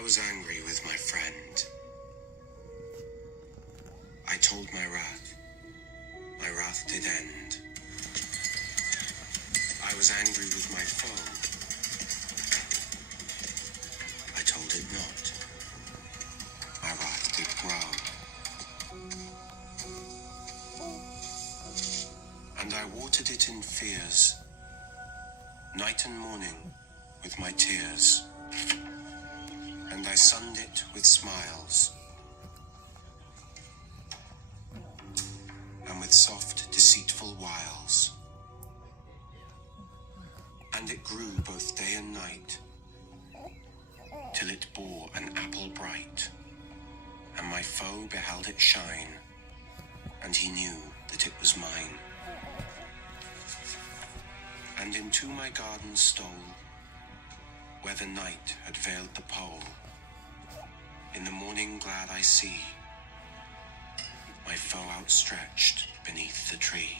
I was angry with my friend. I told my wrath did end. I was angry with my foe. I told it not. My wrath did grow. And I watered it in fears, night and morning with my tears. And I sunned it with smiles, and with soft, deceitful wiles. And it grew both day and night, till it bore an apple bright. And my foe beheld it shine, and he knew that it was mine. And into my garden stole, where the night had veiled the pole. In the morning glad I see my foe outstretched beneath the tree.